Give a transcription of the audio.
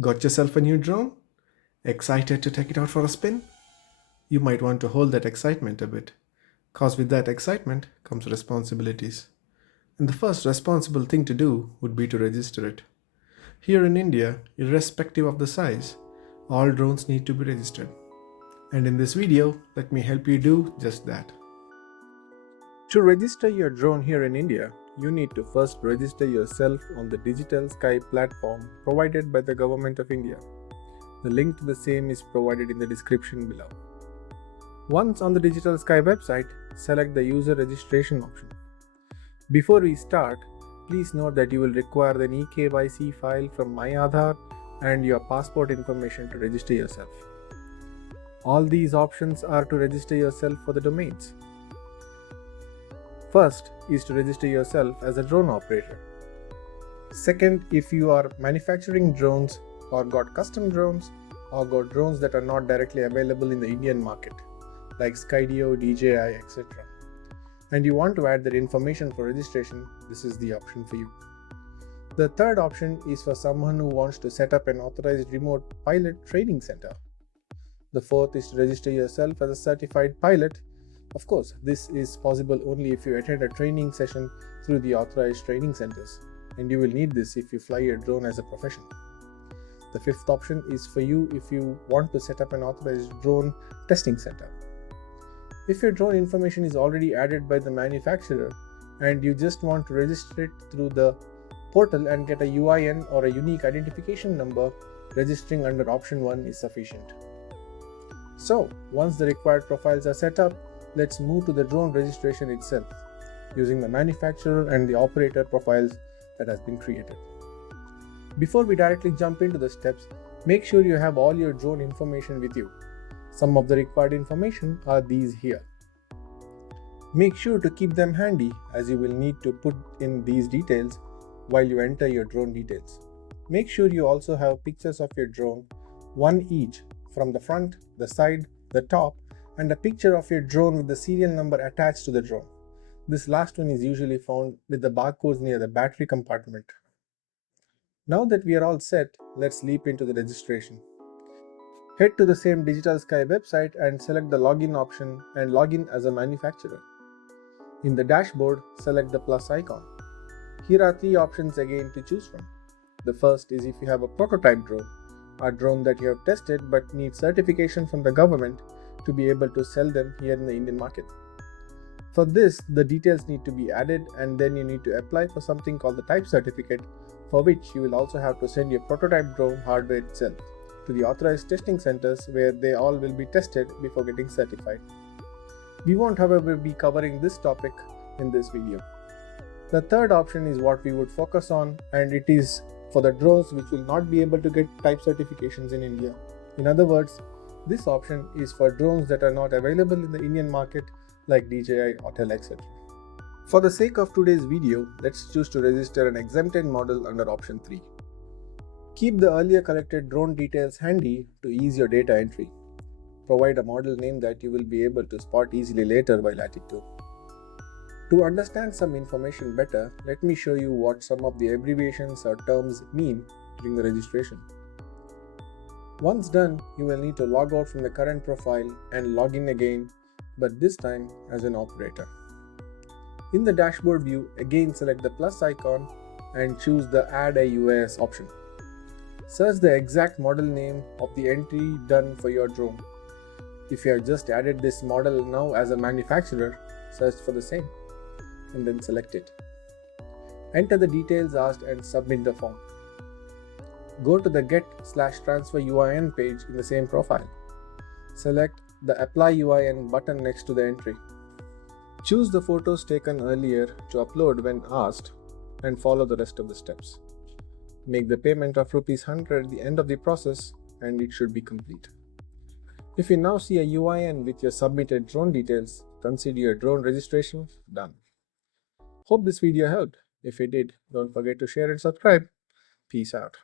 Got yourself a new drone? Excited to take it out for a spin? You might want to hold that excitement a bit, cause with that excitement comes responsibilities. And the first responsible thing to do would be to register it. Here in India, irrespective of the size, all drones need to be registered. And in this video, let me help you do just that. To register your drone here in India, you need to first register yourself on the Digital Sky platform provided by the Government of India. The link to the same is provided in the description below. Once on the Digital Sky website, select the user registration option. Before we start, please note that you will require an eKYC file from My Aadhaar and your passport information to register yourself. All these options are to register yourself for the domains. First is to register yourself as a drone operator. Second, if you are manufacturing drones or got custom drones or got drones that are not directly available in the Indian market, like Skydio, DJI, etc., and you want to add that information for registration, this is the option for you. The third option is for someone who wants to set up an authorized remote pilot training center. The fourth is to register yourself as a certified pilot. Of course, this is possible only if you attend a training session through the authorized training centers, and you will need this if you fly your drone as a profession. The fifth option is for you if you want to set up an authorized drone testing center. If your drone information is already added by the manufacturer and you just want to register it through the portal and get a UIN or a unique identification number, registering under option 1 is sufficient. So, once the required profiles are set up, let's move to the drone registration itself, using the manufacturer and the operator profiles that has been created. Before we directly jump into the steps, make sure you have all your drone information with you. Some of the required information are these here. Make sure to keep them handy as you will need to put in these details while you enter your drone details. Make sure you also have pictures of your drone, one each, from the front, the side, the top, and a picture of your drone with the serial number attached to the drone. This last one is usually found with the barcodes near the battery compartment. Now that we are all set, let's leap into the registration. Head to the same Digital Sky website and select the login option and log in as a manufacturer. In the dashboard, select the plus icon. Here are 3 options again to choose from. The first is if you have a prototype drone, a drone that you have tested but need certification from the government to be able to sell them here in the Indian market. For this, the details need to be added and then you need to apply for something called the type certificate, for which you will also have to send your prototype drone hardware itself to the authorized testing centers where they all will be tested before getting certified. We won't, however, be covering this topic in this video. The third option is what we would focus on, and it is for the drones which will not be able to get type certifications in India. In other words, this option is for drones that are not available in the Indian market like DJI, Autel, etc. For the sake of today's video, let's choose to register an exempted model under option 3. Keep the earlier collected drone details handy to ease your data entry. Provide a model name that you will be able to spot easily later while at it too. To understand some information better, let me show you what some of the abbreviations or terms mean during the registration. Once done, you will need to log out from the current profile and log in again, but this time as an operator. In the dashboard view, again select the plus icon and choose the Add a UIS option. Search the exact model name of the entry done for your drone. If you have just added this model now as a manufacturer, search for the same and then select it. Enter the details asked and submit the form. Go to the Get/Transfer UIN page in the same profile. Select the Apply UIN button next to the entry. Choose the photos taken earlier to upload when asked and follow the rest of the steps. Make the payment of ₹100 at the end of the process and it should be complete. If you now see a UIN with your submitted drone details, consider your drone registration done. Hope this video helped. If it did, don't forget to share and subscribe. Peace out.